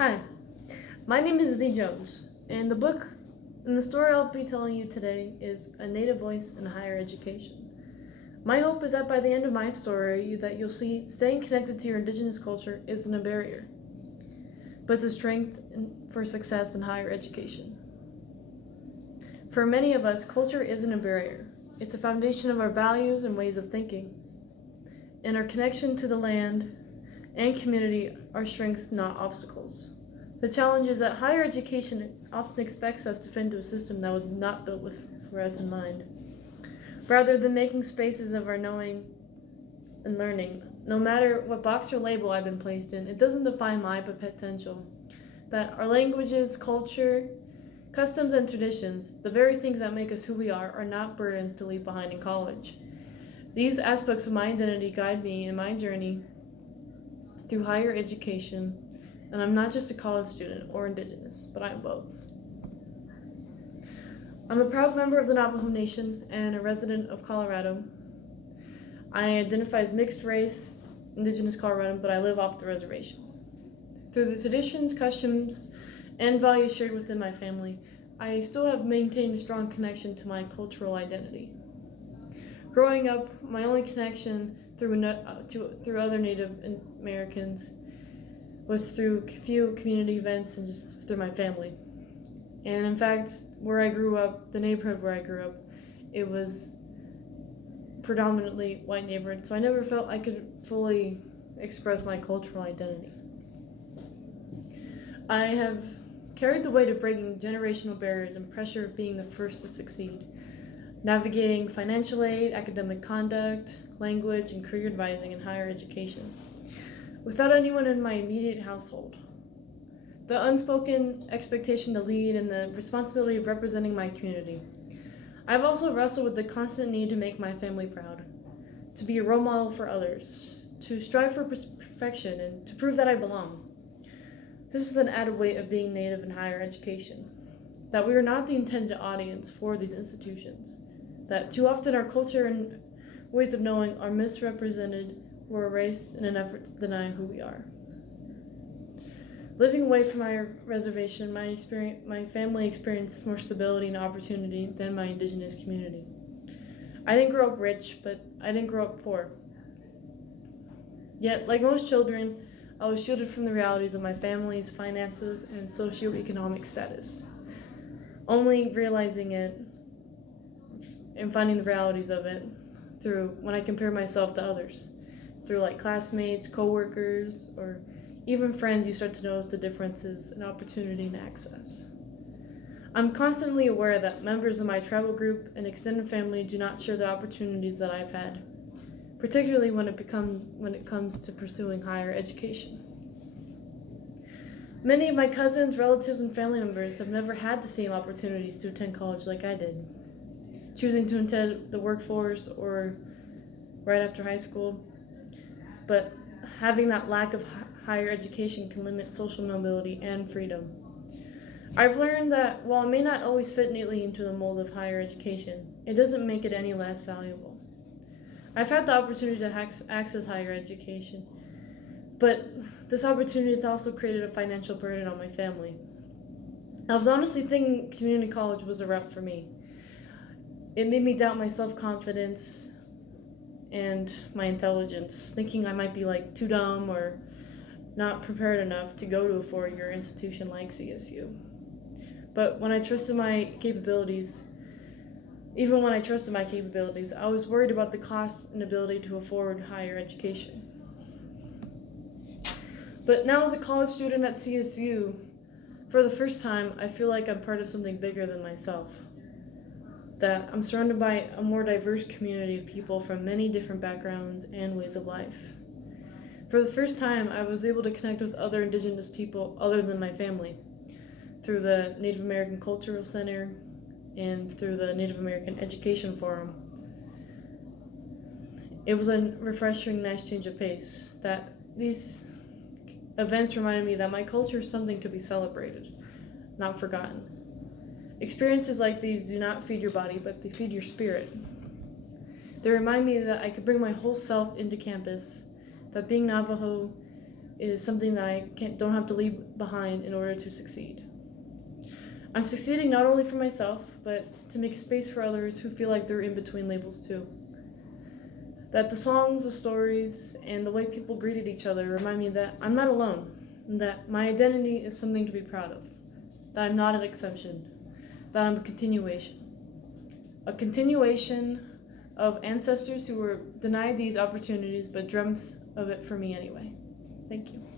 Hi, my name is Lee Jones, and the story I'll be telling you today is A Native Voice in Higher Education. My hope is that by the end of my story that you'll see staying connected to your indigenous culture isn't a barrier, but it's a strength for success in higher education. For many of us, culture isn't a barrier. It's a foundation of our values and ways of thinking. In our connection to the land and community are strengths, not obstacles. The challenge is that higher education often expects us to fit into a system that was not built for us in mind. Rather than making spaces of our knowing and learning, no matter what box or label I've been placed in, it doesn't define my potential. That our languages, culture, customs, and traditions, the very things that make us who we are not burdens to leave behind in college. These aspects of my identity guide me in my journey through higher education, and I'm not just a college student or indigenous, but I'm both. I'm a proud member of the Navajo Nation and a resident of Colorado. I identify as mixed race, indigenous Coloradan, but I live off the reservation. Through the traditions, customs, and values shared within my family, I still have maintained a strong connection to my cultural identity. Growing up, my only connection through other Native Americans was through few community events and just through my family. And in fact, where I grew up, the neighborhood where I grew up, it was predominantly white neighborhood, so I never felt I could fully express my cultural identity. I have carried the weight of breaking generational barriers and pressure of being the first to succeed, navigating financial aid, academic conduct, language, and career advising in higher education, without anyone in my immediate household. The unspoken expectation to lead and the responsibility of representing my community. I've also wrestled with the constant need to make my family proud, to be a role model for others, to strive for perfection, and to prove that I belong. This is an added weight of being Native in higher education, that we are not the intended audience for these institutions, that too often our culture and ways of knowing are misrepresented or erased in an effort to deny who we are. Living away from my reservation, my family experienced more stability and opportunity than my indigenous community. I didn't grow up rich, but I didn't grow up poor. Yet, like most children, I was shielded from the realities of my family's finances and socioeconomic status. Only realizing it and finding the realities of it through when I compare myself to others, through like classmates, coworkers, or even friends, you start to notice the differences in opportunity and access. I'm constantly aware that members of my tribal group and extended family do not share the opportunities that I've had, particularly when it comes to pursuing higher education. Many of my cousins, relatives, and family members have never had the same opportunities to attend college like I did, choosing to enter the workforce or right after high school. But having that lack of higher education can limit social mobility and freedom. I've learned that while it may not always fit neatly into the mold of higher education, it doesn't make it any less valuable. I've had the opportunity to access higher education, but this opportunity has also created a financial burden on my family. I was honestly thinking community college was a route for me. It made me doubt my self-confidence and my intelligence, thinking I might be like too dumb or not prepared enough to go to a four-year institution like CSU. But when I trusted my capabilities, even when I trusted my capabilities, I was worried about the cost and ability to afford higher education. But now as a college student at CSU, for the first time, I feel like I'm part of something bigger than myself. That I'm surrounded by a more diverse community of people from many different backgrounds and ways of life. For the first time, I was able to connect with other indigenous people other than my family through the Native American Cultural Center and through the Native American Education Forum. It was a refreshing, nice change of pace, that these events reminded me that my culture is something to be celebrated, not forgotten. Experiences like these do not feed your body, but they feed your spirit. They remind me that I could bring my whole self into campus, that being Navajo is something that I don't have to leave behind in order to succeed. I'm succeeding not only for myself, but to make a space for others who feel like they're in between labels too. That the songs, the stories, and the way people greeted each other remind me that I'm not alone, and that my identity is something to be proud of, that I'm not an exception, that I'm a continuation. A continuation of ancestors who were denied these opportunities but dreamt of it for me anyway. Thank you.